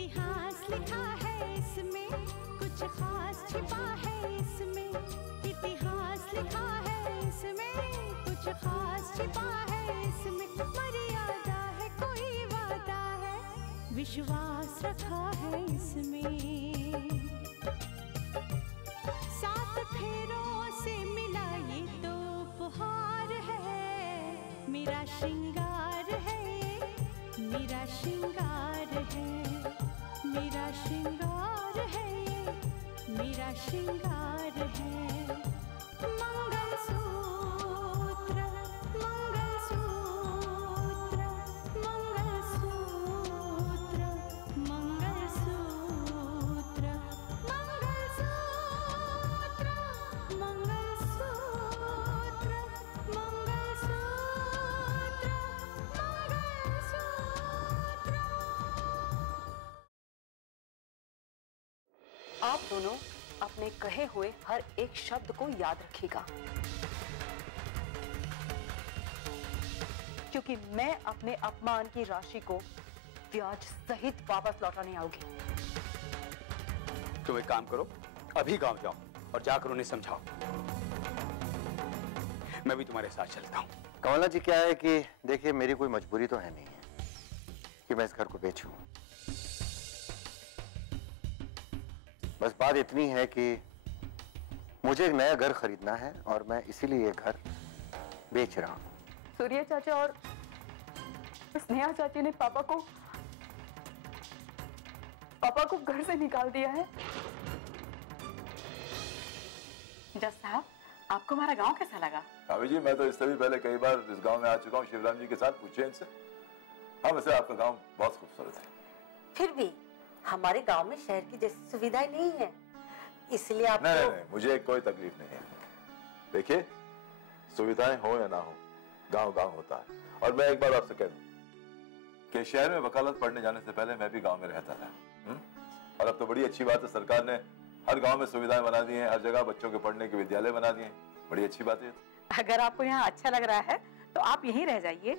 इतिहास लिखा है इसमें, कुछ खास छिपा है इसमें। इतिहास लिखा है इसमें, कुछ खास छिपा है इसमें। मर्यादा है कोई वादा है, विश्वास रखा है इसमें। सात फेरों से मिला ये तो उपहार है, मेरा श्रृंगार है, मेरा श्रृंगार है, मेरा श्रृंगार है, मेरा श्रृंगार है। मंगलसूत्र, मंगलसूत्र, मंगलसूत्र, मंगलसूत्र, मंगलसूत्र, मंगलसूत्र, मंगलसूत्र। आप दोनों अपने कहे हुए हर एक शब्द को याद रखिएगा, क्योंकि मैं अपने अपमान की राशि को ब्याज सहित वापस लौटाने आऊंगी। तुम एक काम करो, अभी गांव जाओ और जाकर उन्हें समझाओ। मैं भी तुम्हारे साथ चलता हूँ। कमला जी, क्या है कि देखिए, मेरी कोई मजबूरी तो है नहीं है कि मैं इस घर को बेचूं। बस बात इतनी है कि मुझे एक नया घर खरीदना है और मैं इसीलिए ये घर बेच रहा हूं। सूर्य चाचा और स्नेहा चाची ने पापा को घर से निकाल दिया है। जज साहब, आपको हमारा गांव कैसा लगा? भाभी जी, मैं तो इससे भी पहले कई बार इस गांव में आ चुका हूँ शिवराम जी के साथ। पूछे इनसे। हाँ, वैसे आपका गांव बहुत खूबसूरत है। फिर भी हमारे गांव में शहर की जैसी सुविधाएं नहीं है, इसलिए आपको नहीं, मुझे कोई तकलीफ नहीं है। देखिए, सुविधाएं हो या ना हो, गांव गांव होता है। और मैं एक बार आपसे कह दूं कि शहर में वकालत पढ़ने जाने से पहले मैं भी गांव में रहता था। और अब तो बड़ी अच्छी बात है, सरकार ने हर गांव में सुविधाएं बना दी हैं, हर जगह बच्चों के पढ़ने के विद्यालय बना दिए हैं। बड़ी अच्छी बात है। अगर आपको यहाँ अच्छा लग रहा है तो आप यहीं रह जाइए।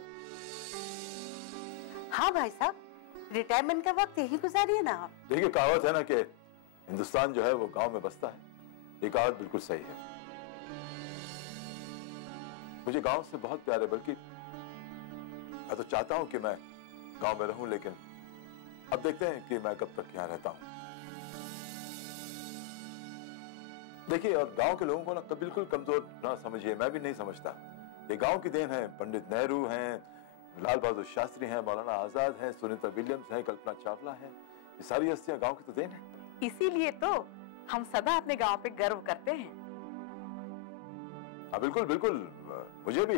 हाँ भाई साहब, रिटायरमेंट का वक्त यही गुजारिए ना आप। देखिए, कहावत है ना कि हिंदुस्तान जो है वो गांव में बसता है। ये कहावत बिल्कुल सही है। मुझे गांव से बहुत प्यार है, बल्कि मैं तो चाहता हूं कि मैं गांव में रहूं, लेकिन अब देखते हैं कि मैं कब तक यहाँ रहता हूं। देखिए, और गांव के लोगों को ना बिल्कुल कमजोर ना समझिए, मैं भी नहीं समझता। ये गांव की देन है। पंडित नेहरू हैं, लाल बहादुर शास्त्री हैं, मौलाना आजाद हैं, सुनीता विलियम्स हैं, कल्पना चावला हैं। ये सारी हस्तियां गांव की तो देन है। इसीलिए तो हम सदा अपने गांव पे गर्व करते हैं। हाँ, बिल्कुल बिल्कुल, मुझे भी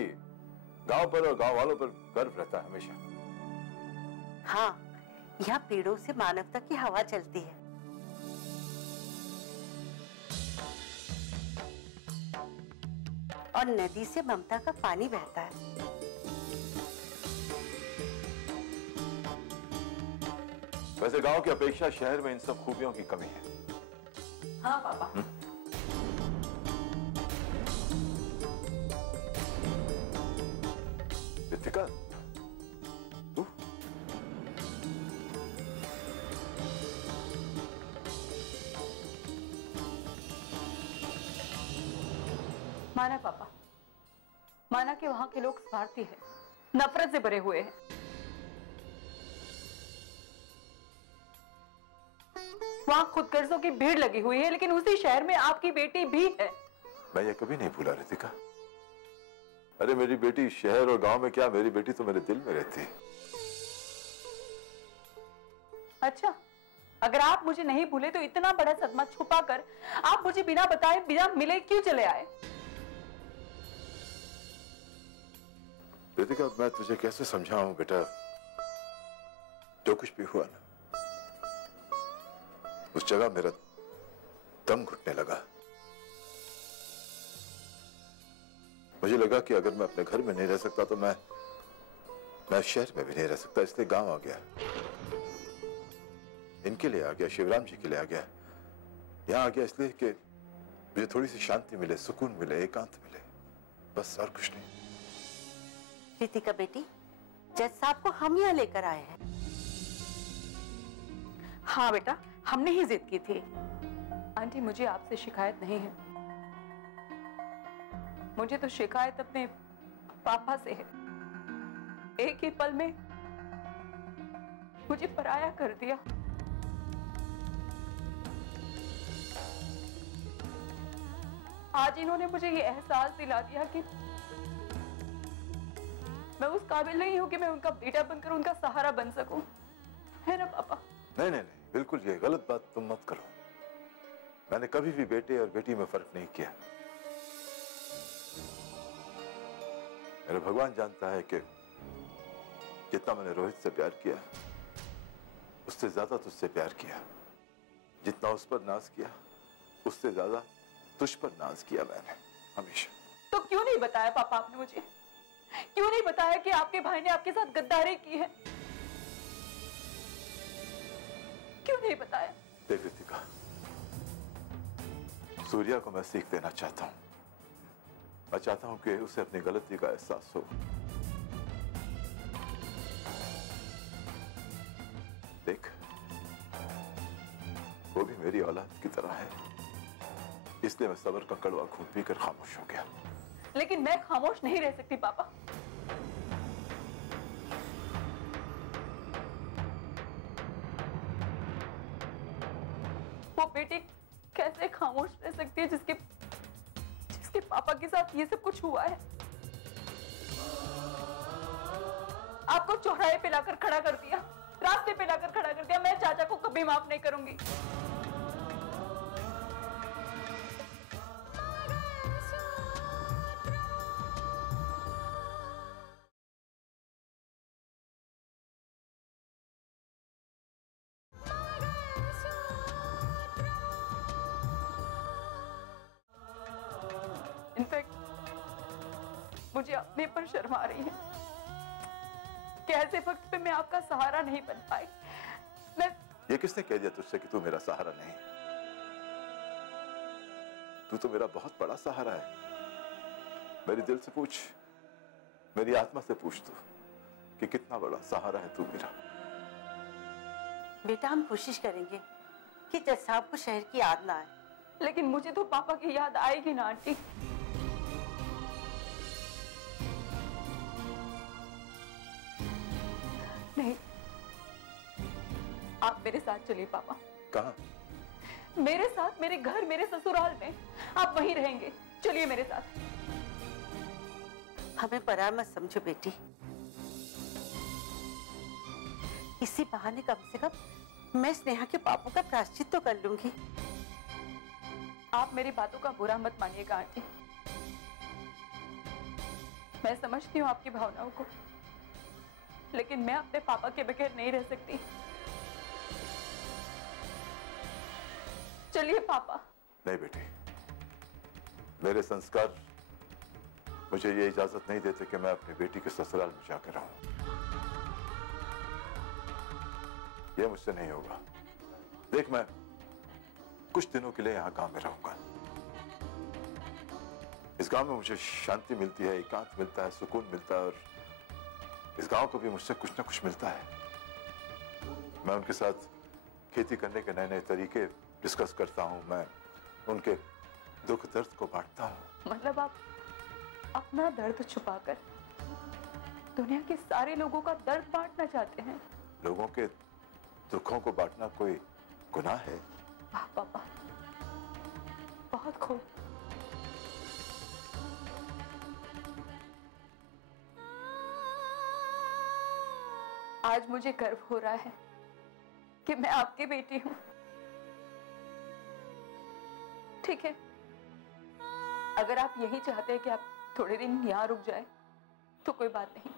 गांव पर और गांव वालों पर गर्व रहता है हमेशा। हाँ, यहाँ पेड़ों से मानवता की हवा चलती है। और नदी से ममता का पानी बहता है। वैसे गांव की अपेक्षा शहर में इन सब खूबियों की कमी है। हाँ पापा। रितिका, तू? माना पापा, माना कि वहां के लोग स्वार्थी हैं, नफरत से भरे हुए हैं। वहां खुदगर्जों की भीड़ लगी हुई है, लेकिन उसी शहर में आपकी बेटी भी है। मैं ये कभी नहीं भूला रितिका। अरे मेरी बेटी शहर और गांव में क्या, मेरी बेटी तो मेरे दिल में रहती है। अच्छा, अगर आप मुझे नहीं भूले तो इतना बड़ा सदमा छुपाकर आप मुझे बिना बताए, बिना मिले क्यों चले आए? रितिका, मैं तुझे कैसे समझाऊं बेटा, जो कुछ भी हुआ ना, उस जगह मेरा दम घुटने लगा। मुझे लगा कि अगर मैं अपने घर में नहीं रह सकता तो मैं शहर में भी नहीं रह सकता, इसलिए गांव आ गया। इनके लिए आ गया, शिवराम जी के लिए आ गया। यहां आ गया इसलिए कि मुझे थोड़ी सी शांति मिले, सुकून मिले, एकांत मिले, बस, और कुछ नहीं। रितिका बेटी, जज साहब को हम यहाँ लेकर आए हैं। हाँ बेटा, हमने ही जिद की थी। आंटी मुझे आपसे शिकायत नहीं है, मुझे तो शिकायत अपने पापा से है। एक ही पल में मुझे पराया कर दिया। आज इन्होंने मुझे ये एहसास दिला दिया कि मैं उस काबिल नहीं हूं कि मैं उनका बेटा बनकर उनका सहारा बन सकूं, है ना पापा? नहीं नहीं नहीं, बिल्कुल ये गलत बात तुम मत करो। मैंने कभी भी बेटे और बेटी में फर्क नहीं किया। मेरा भगवान जानता है कि जितना मैंने रोहित से प्यार किया उससे ज्यादा तुझसे प्यार किया। जितना उस पर नाज किया उससे ज्यादा तुझ पर नाज किया मैंने हमेशा। तो क्यों नहीं बताया पापा आपने मुझे? क्यों नहीं बताया कि आपके भाई ने आपके साथ गद्दारी की है? क्यों नहीं बताया? देख रितिका, सूर्या को मैं सीख देना चाहता हूं। मैं चाहता हूं कि उसे अपनी गलती का एहसास हो। देख, वो भी मेरी औलाद की तरह है, इसलिए मैं सब्र का कड़वा खून पीकर खामोश हो गया। लेकिन मैं खामोश नहीं रह सकती पापा। वो बेटी कैसे खामोश रह सकती है जिसके पापा के साथ ये सब कुछ हुआ है? आपको चौराहे पे लाकर खड़ा कर दिया, रास्ते पे लाकर खड़ा कर दिया। मैं चाचा को कभी माफ नहीं करूंगी। इनफैक्ट मुझे अपने पर शर्म आ रही है कि ऐसे वक्त पे मैं आपका सहारा नहीं बन पाई। ये किसने कह दिया तुझसे कि तू मेरा सहारा नहीं? तू तो मेरा बहुत बड़ा सहारा है। मेरे दिल से पूछ, मेरी आत्मा से पूछ तू कि कितना बड़ा सहारा है तू मेरा। बेटा, हम कोशिश करेंगे कि जज साहब को शहर की याद ना आए। लेकिन मुझे तो पापा की याद आएगी ना आंटी। नहीं, आप मेरे साथ चलिए पापा। कहाँ? मेरे साथ, मेरे घर, मेरे ससुराल में। आप वहीं रहेंगे, चलिए मेरे साथ। हमें पराया मत समझो बेटी। इसी बहाने कम से कम मैं स्नेहा के पापों का प्रायश्चित तो कर लूंगी। आप मेरी बातों का बुरा मत मानिएगा आंटी। मैं समझती हूँ आपकी भावनाओं को, लेकिन मैं अपने पापा के बगैर नहीं रह सकती। चलिए पापा। नहीं बेटी, मेरे संस्कार मुझे ये इजाजत नहीं देते कि मैं अपनी बेटी के ससुराल में जाकर रहूं। ये मुझसे नहीं होगा। देख, मैं कुछ दिनों के लिए यहाँ गांव में रहूंगा। इस गांव में मुझे शांति मिलती है, एकांत मिलता है, सुकून मिलता है, और इस गांव को भी मुझसे कुछ ना कुछ मिलता है। मैं उनके साथ खेती करने के नए नए तरीके डिस्कस करता हूँ। मैं उनके दुख दर्द को बांटता हूँ। मतलब आप अपना दर्द छुपाकर दुनिया के सारे लोगों का दर्द बांटना चाहते हैं? लोगों के दुखों को बांटना कोई गुनाह है? वाह पापा, बहुत खूब। आज मुझे गर्व हो रहा है कि मैं आपकी बेटी हूं। ठीक है, अगर आप यही चाहते हैं कि आप थोड़े दिन यहां रुक जाए तो कोई बात नहीं,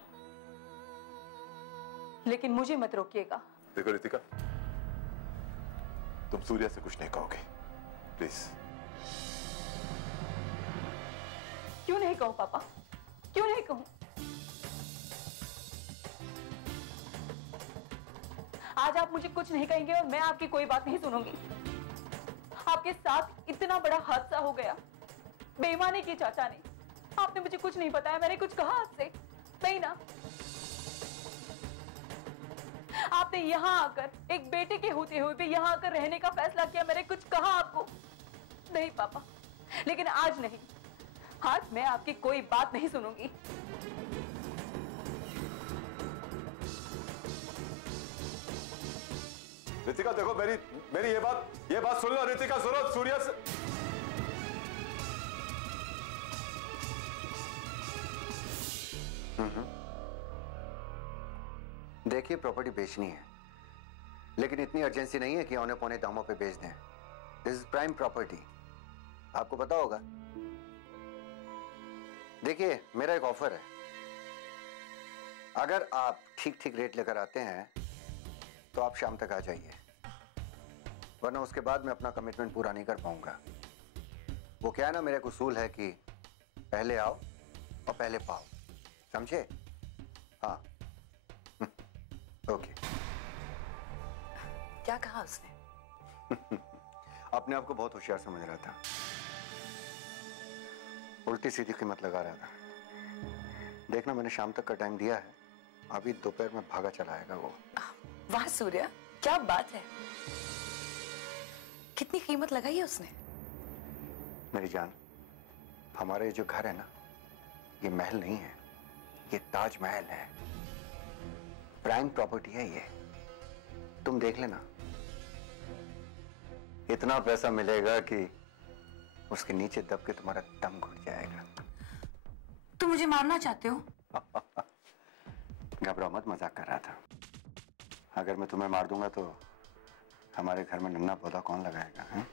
लेकिन मुझे मत रोकिएगा। देखो रितिका, तुम सूर्या से कुछ नहीं कहोगे, प्लीज। क्यों नहीं कहूं पापा, क्यों नहीं कहूं? आज आप मुझे कुछ नहीं कहेंगे और मैं आपकी कोई बात नहीं सुनूंगी। आपके साथ इतना बड़ा हादसा हो गया, बेईमानी की चाचा ने। आपने मुझे कुछ नहीं बताया, मैंने कुछ कहा आपसे? नहीं ना? आपने यहाँ आकर एक बेटे के होते हुए भी यहाँ आकर रहने का फैसला किया। मैंने कुछ कहा आपको? नहीं पापा, लेकिन आज नहीं, आज मैं आपकी कोई बात नहीं सुनूंगी। रितिका देखो, मेरी ये बात सुन लो। रितिका सुनो, सूर्या से देखिए, प्रॉपर्टी बेचनी है, लेकिन इतनी अर्जेंसी नहीं है कि औने पौने दामों पे बेच दें। दिस इज प्राइम प्रॉपर्टी, आपको पता होगा। देखिए, मेरा एक ऑफर है, अगर आप ठीक ठीक रेट लेकर आते हैं तो आप शाम तक आ जाइए, वरना उसके बाद मैं अपना कमिटमेंट पूरा नहीं कर पाऊंगा। वो क्या है ना, मेरा एक उसूल है कि पहले आओ और पहले पाओ, समझे? हाँ, ओके। क्या कहा उसने? अपने आप को बहुत होशियार समझ रहा था, उल्टी सीधी कीमत लगा रहा था। देखना, मैंने शाम तक का टाइम दिया है, अभी दोपहर में भागा चला आएगा वो। वाह सूर्या, क्या बात है। कितनी कीमत लगाई है उसने? मेरी जान, हमारे जो घर है ना, ये महल नहीं है, ये ताजमहल है। प्राइम प्रॉपर्टी है ये, तुम देख लेना। इतना पैसा मिलेगा कि उसके नीचे दब के तुम्हारा दम घुट जाएगा। तुम मुझे मारना चाहते हो? घबराओ मत, मजाक कर रहा था। अगर मैं तुम्हें मार दूंगा तो हमारे घर में नन्हा पौधा कौन लगाएगा? हैं?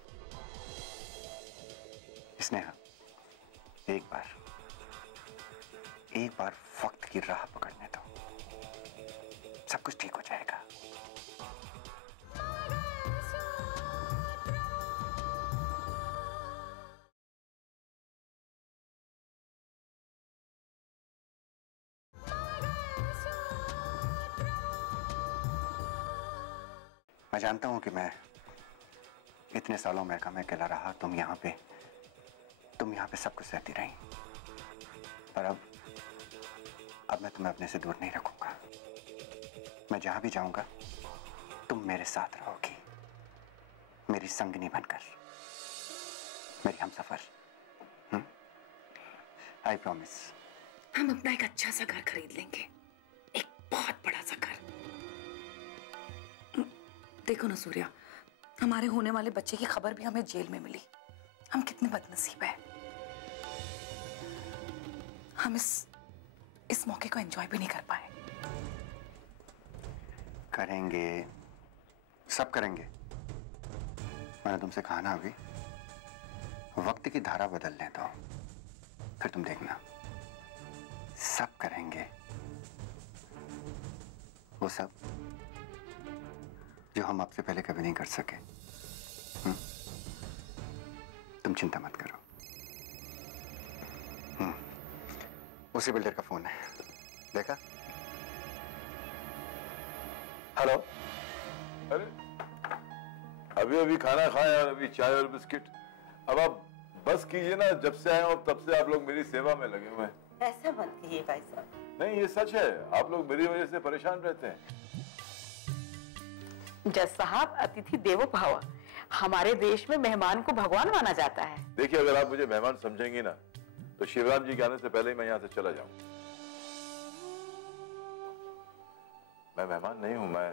स्नेहा, एक बार वक्त की राह पकड़ने दो, सब कुछ ठीक हो जाएगा। मैं जानता हूं कि मैं इतने सालों अमेरिका में अकेला रहा, तुम यहाँ पे सब कुछ सहती रही, पर अब मैं तुम्हें अपने से दूर नहीं रखूंगा। मैं जहां भी जाऊंगा तुम मेरे साथ रहोगी, मेरी संगनी बनकर, मेरी हमसफर। I promise. हम अपना एक अच्छा सा घर खरीद लेंगे, एक बहुत बड़ा सा घर। देखो ना सूर्या, हमारे होने वाले बच्चे की खबर भी हमें जेल में मिली। हम कितने बदनसीब हैं। हम इस मौके को एंजॉय भी नहीं कर पाए। करेंगे, सब करेंगे। मैंने तुमसे कहा ना, अभी वक्त की धारा बदलने दो, फिर तुम देखना, सब करेंगे। वो सब जो हम आपसे पहले कभी नहीं कर सके। तुम चिंता मत करो। उसी बिल्डर का फोन है, देखा? हेलो। अरे अभी खाना खाया और अभी चाय और बिस्किट। अब आप बस कीजिए ना, जब से आए हो तब से आप लोग मेरी सेवा में लगे हुए हैं। ऐसा मत कीजिए भाई साहब। नहीं, ये सच है, आप लोग मेरी वजह से परेशान रहते हैं। जज साहब, अतिथि देवो भव। हमारे देश में मेहमान को भगवान माना जाता है। देखिए, अगर आप मुझे मेहमान समझेंगी ना, तो शिवराम जी के आने से पहले ही मैं यहाँ से चला जाऊं। मैं मेहमान नहीं हूं, मैं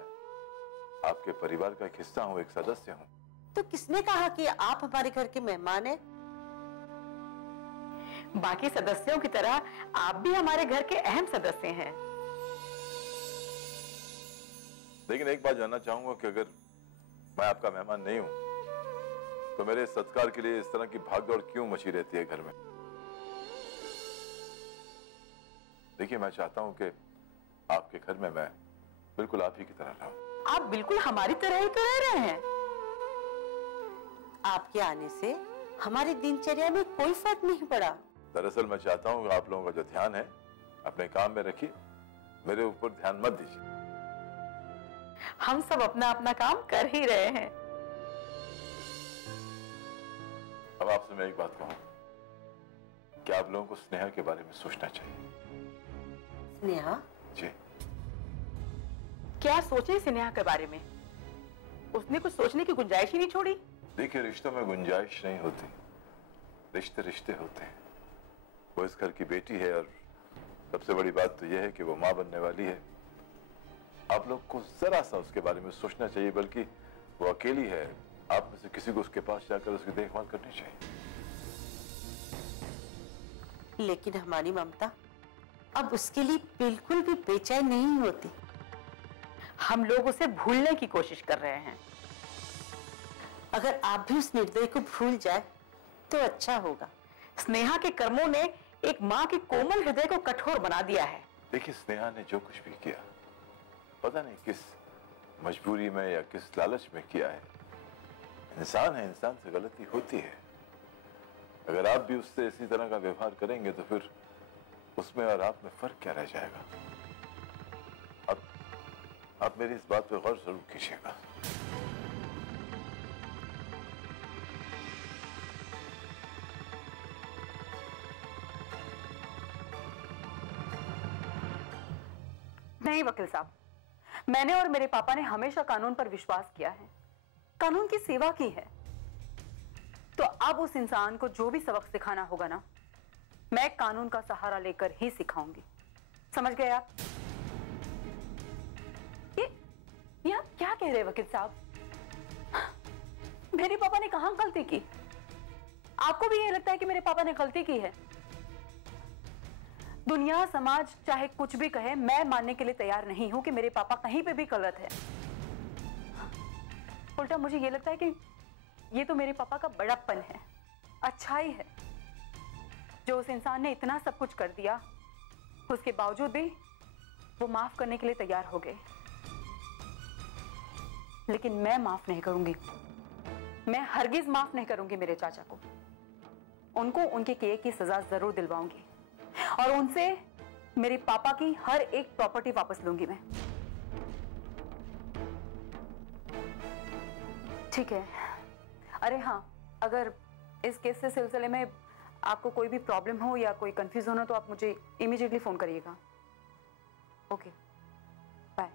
आपके परिवार का एक हिस्सा हूं, एक सदस्य हूं। तो किसने कहा कि आप हमारे घर के मेहमान हैं? बाकी सदस्यों की तरह आप भी हमारे घर के अहम सदस्य हैं। लेकिन एक बात जानना चाहूंगा कि अगर मैं आपका मेहमान नहीं हूं, तो मेरे सत्कार के लिए इस तरह की भागदौड़ क्यों मची रहती है घर में? देखिए, मैं चाहता हूं कि आपके घर में मैं बिल्कुल आप ही की तरह रहूं। आप बिल्कुल हमारी तरह ही तो रह रहे हैं। आपके आने से हमारी दिनचर्या में कोई फर्क नहीं पड़ा। दरअसल मैं चाहता हूं कि आप लोगों का जो ध्यान है अपने काम में रखिए, मेरे ऊपर ध्यान मत दीजिए। हम सब अपना अपना काम कर ही रहे हैं। अब आपसे मैं एक बात कहूं कि आप लोगों को स्नेहा के बारे में सोचना चाहिए। स्नेहा? जी, क्या सोचे स्नेहा के बारे में? उसने कुछ सोचने की गुंजाइश ही नहीं छोड़ी। देखिए, रिश्तों में गुंजाइश नहीं होती, रिश्ते रिश्ते होते हैं। वो इस घर की बेटी है और सबसे बड़ी बात तो यह है कि वो माँ बनने वाली है। आप लोग को जरा सा उसके बारे में सोचना चाहिए, बल्कि वो अकेली है, आप में से किसी को उसके पास जाकर उसकी देखभाल करनी चाहिए। लेकिन हमारी ममता अब उसके लिए बिल्कुल भी बेचैन नहीं होती। हम लोग उसे भूलने की कोशिश कर रहे हैं। अगर आप भी उस निर्दय को भूल जाए तो अच्छा होगा। स्नेहा के कर्मों ने एक माँ के कोमल हृदय को कठोर बना दिया है। देखिए, स्नेहा ने जो कुछ भी किया, पता नहीं किस मजबूरी में या किस लालच में किया है। इंसान है, इंसान से गलती होती है। अगर आप भी उससे इसी तरह का व्यवहार करेंगे तो फिर उसमें और आप में फर्क क्या रह जाएगा? अब आप मेरी इस बात पे गौर जरूर कीजिएगा। नहीं वकील साहब, मैंने और मेरे पापा ने हमेशा कानून पर विश्वास किया है, कानून की सेवा की है। तो अब उस इंसान को जो भी सबक सिखाना होगा ना, मैं कानून का सहारा लेकर ही सिखाऊंगी। समझ गए आप? ये आप क्या कह रहे हैं वकील साहब? मेरे पापा ने कहां गलती की? आपको भी ये लगता है कि मेरे पापा ने गलती की है? दुनिया समाज चाहे कुछ भी कहे, मैं मानने के लिए तैयार नहीं हूं कि मेरे पापा कहीं पे भी गलत है। उल्टा मुझे ये लगता है कि ये तो मेरे पापा का बड़प्पन है, अच्छाई है। जो उस इंसान ने इतना सब कुछ कर दिया, उसके बावजूद भी वो माफ करने के लिए तैयार हो गए। लेकिन मैं माफ नहीं करूंगी, मैं हरगिज माफ नहीं करूंगी मेरे चाचा को। उनको उनके किए की सजा जरूर दिलवाऊंगी और उनसे मेरे पापा की हर एक प्रॉपर्टी वापस लूंगी मैं। ठीक है। अरे हाँ, अगर इस केस से सिलसिले में आपको कोई भी प्रॉब्लम हो या कोई कंफ्यूजन हो तो आप मुझे इमीडिएटली फोन करिएगा। Okay, bye.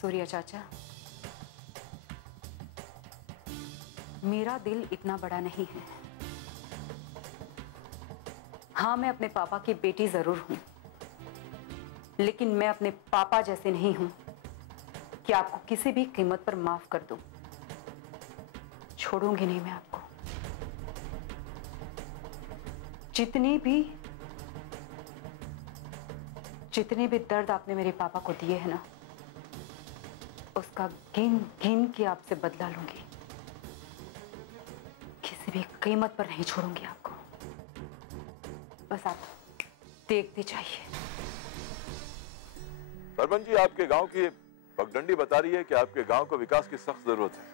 सूर्या चाचा, मेरा दिल इतना बड़ा नहीं है। हाँ, मैं अपने पापा की बेटी जरूर हूं, लेकिन मैं अपने पापा जैसे नहीं हूं कि आपको किसी भी कीमत पर माफ कर दूं। छोड़ूंगी नहीं मैं आपको। जितने भी दर्द आपने मेरे पापा को दिए हैं ना, उसका गिन गिन के आपसे बदला लूंगी। किसी भी कीमत पर नहीं छोड़ूंगी आपको। बस आप देखते जाइए। सरपंच जी, आपके गांव की पगडंडी बता रही है कि आपके गांव को विकास की सख्त जरूरत है।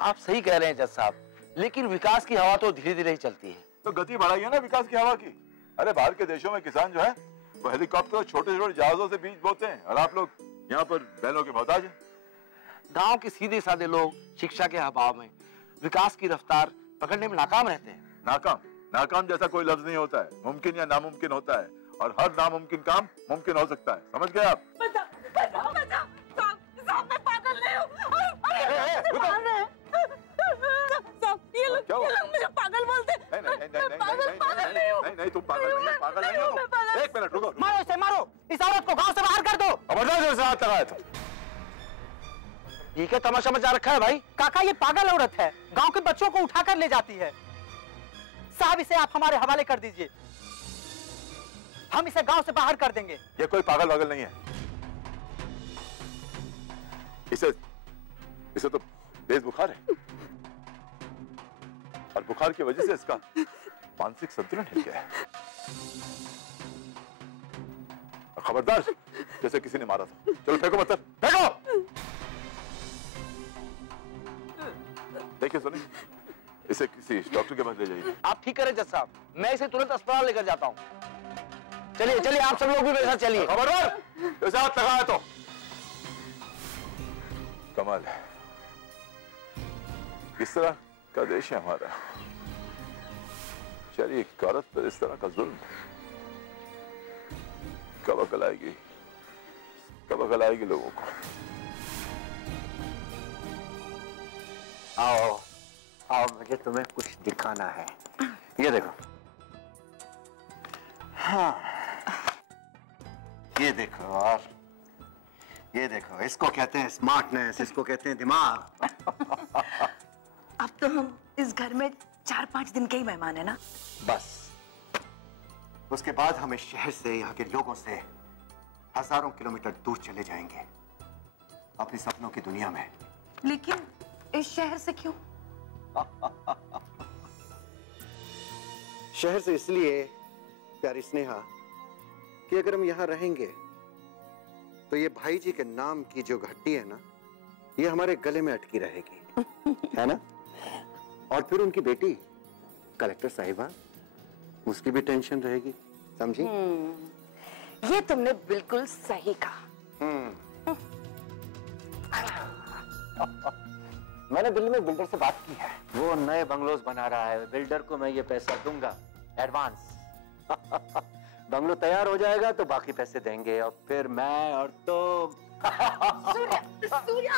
आप सही कह रहे हैं जज साहब, लेकिन विकास की हवा तो धीरे धीरे ही चलती है। तो गति बढ़ाइए ना विकास की हवा की। अरे बाहर के देशों में किसान जो है वो हेलीकॉप्टर छोटे छोटे जहाजों से बीज बोते हैं और आप लोग यहाँ पर बैलों के मोहताज हैं। गांव के सीधे साधे लोग शिक्षा के अभाव में विकास की रफ्तार पकड़ने में नाकाम रहते हैं। नाकाम जैसा कोई लफ्ज नहीं होता है। मुमकिन या नामुमकिन होता है और हर नामुमकिन काम मुमकिन हो सकता है। समझ गए आप? मुझे पागल बोलते। नहीं, तुम पागल नहीं हो, पागल नहीं हो। एक मिनट रुको। मारो इसे, मारो इस औरत को, गांव से बाहर कर दो। खबरदार से हाथ लगाया था। ये क्या तमाशा मचा रखा है भाई? काका, ये पागल औरत है, गांव के बच्चों को उठाकर ले जाती है। साहब, इसे आप हमारे हवाले कर दीजिए, हम इसे गांव से बाहर कर देंगे। ये कोई पागल वागल नहीं है। इसे तो तेज बुखार है और बुखार की वजह से इसका मानसिक संतुलन हिल गया है। खबरदार, जैसे किसी ने मारा था। चलो फेंको, मतलब फेंको। देखिए सुनिए, इसे किसी डॉक्टर के पास ले जाइए। आप ठीक करें जज साहब, मैं इसे तुरंत अस्पताल लेकर जाता हूँ। चलिए चलिए, आप सब लोग भी मेरे साथ चलिए। खबरदार, इसे हाथ लगाया तो। कमाल है, किस तरह का देश है हमारा। शरीर एक औरत पर इस तरह का जुल्म कब अकल आएगी, कब अकल आएगी लोगों को। आओ आओ, मुझे तुम्हें कुछ दिखाना है। ये देखो, हाँ ये देखो, और ये देखो, इसको कहते हैं स्मार्टनेस, इसको कहते हैं दिमाग। अब तो हम इस घर में 4-5 दिन के ही मेहमान है ना। बस उसके बाद हम इस शहर से, यहाँ के लोगों से हजारों किलोमीटर दूर चले जाएंगे, अपने सपनों की दुनिया में। लेकिन इस शहर से क्यों? शहर से इसलिए प्यारी स्नेहा कि अगर हम यहाँ रहेंगे तो ये भाई जी के नाम की जो घंटी है ना, ये हमारे गले में अटकी रहेगी, है ना? और फिर उनकी बेटी कलेक्टर साहिबा, उसकी भी टेंशन रहेगी, समझी? ये तुमने बिल्कुल सही कहा। मैंने दिल्ली में बिल्डर से बात की है, वो नए बंगलोज बना रहा है। बिल्डर को मैं ये पैसा दूंगा एडवांस। बंगलो तैयार हो जाएगा तो बाकी पैसे देंगे, और फिर मैं और तुम। सूर्या